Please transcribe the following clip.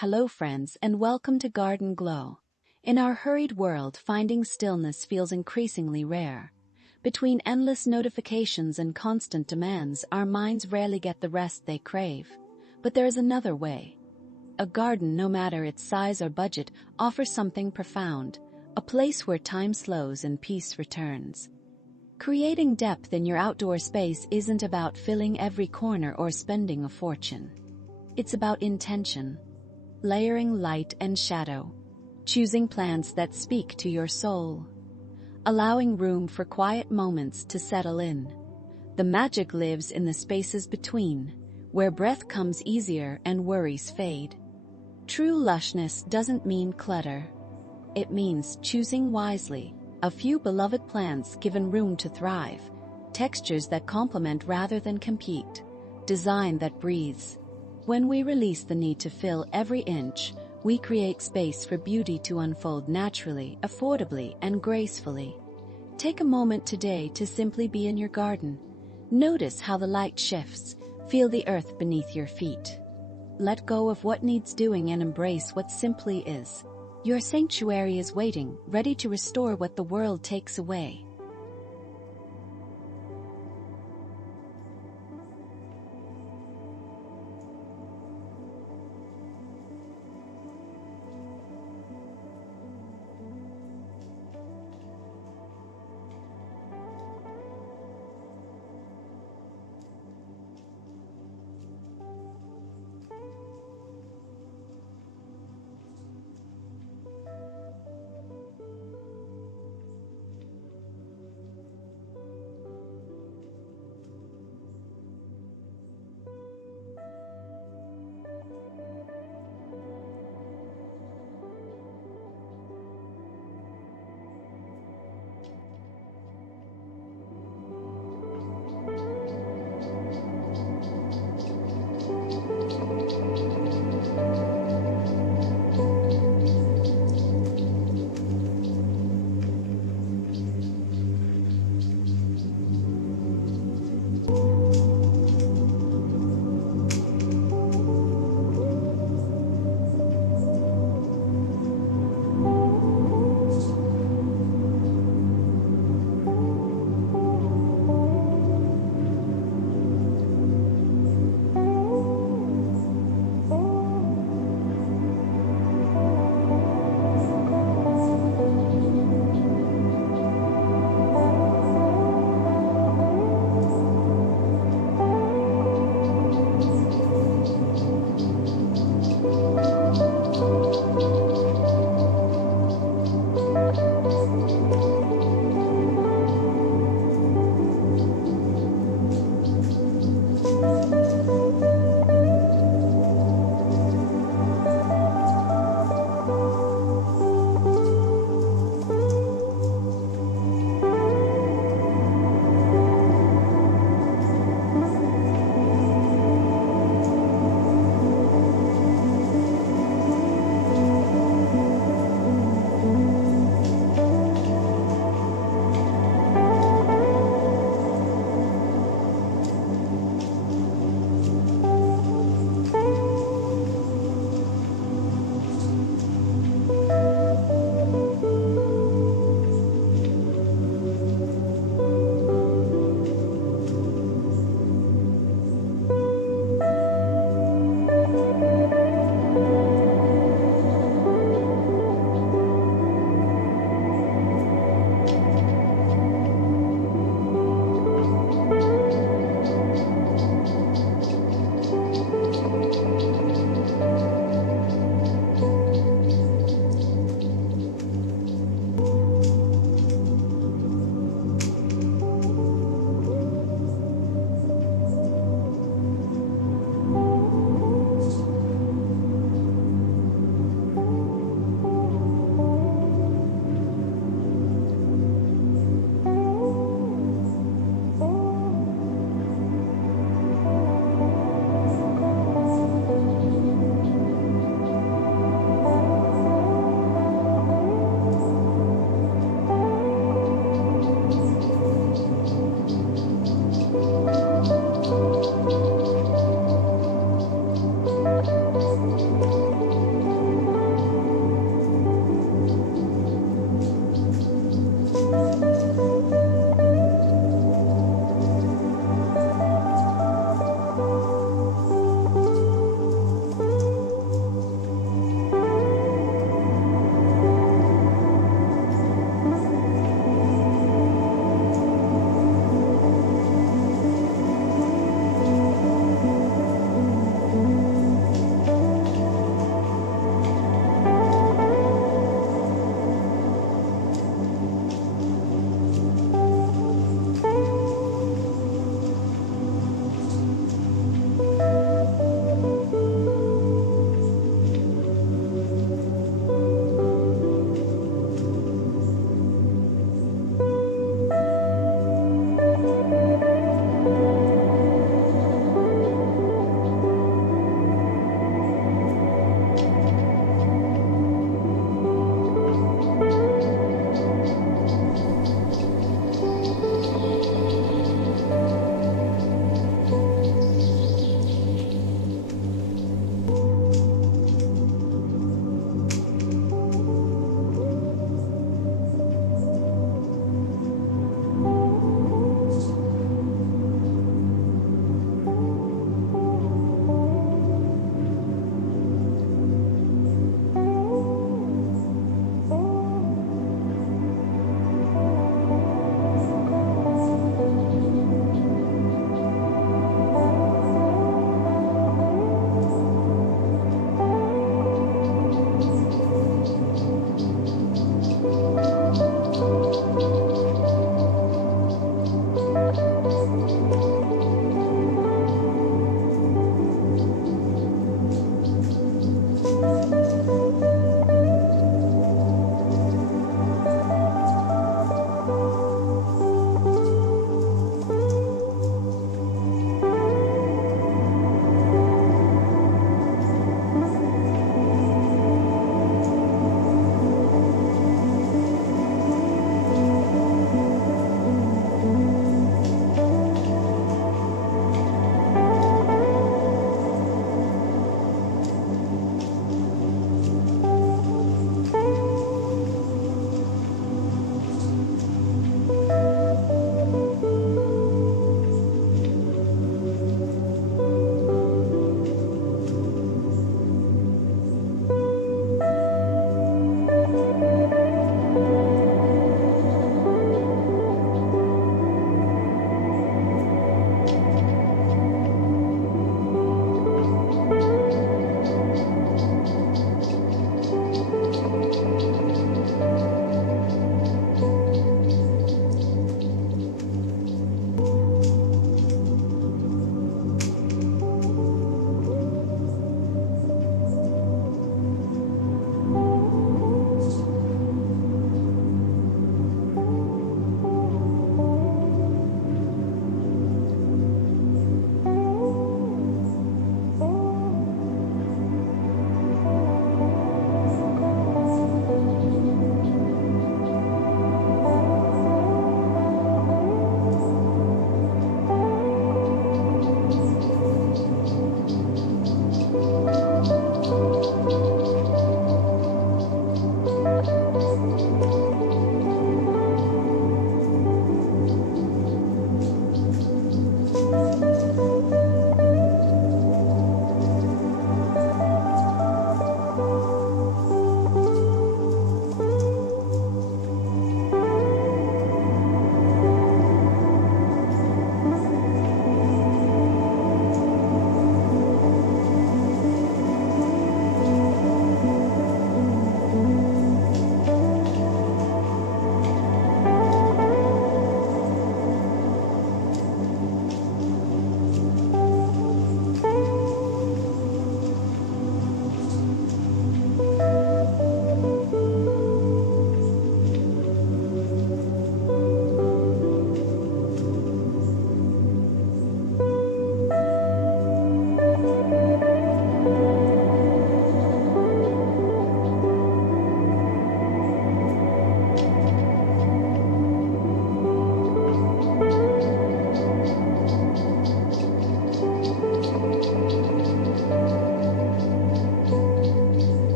Hello friends and welcome to Garden Glow. In our hurried world, finding stillness feels increasingly rare. Between endless notifications and constant demands, our minds rarely get the rest they crave. But there is another way. A garden, no matter its size or budget, offers something profound, a place where time slows and peace returns. Creating depth in your outdoor space isn't about filling every corner or spending a fortune. It's about intention. Layering light and shadow, choosing plants that speak to your soul, allowing room for quiet moments to settle in. The magic lives in the spaces between, where breath comes easier and worries fade. True lushness doesn't mean clutter. It means choosing wisely, a few beloved plants given room to thrive, textures that complement rather than compete, design that breathes. When we release the need to fill every inch, we create space for beauty to unfold naturally, affordably, and gracefully. Take a moment today to simply be in your garden. Notice how the light shifts, feel the earth beneath your feet. Let go of what needs doing and embrace what simply is. Your sanctuary is waiting, ready to restore what the world takes away.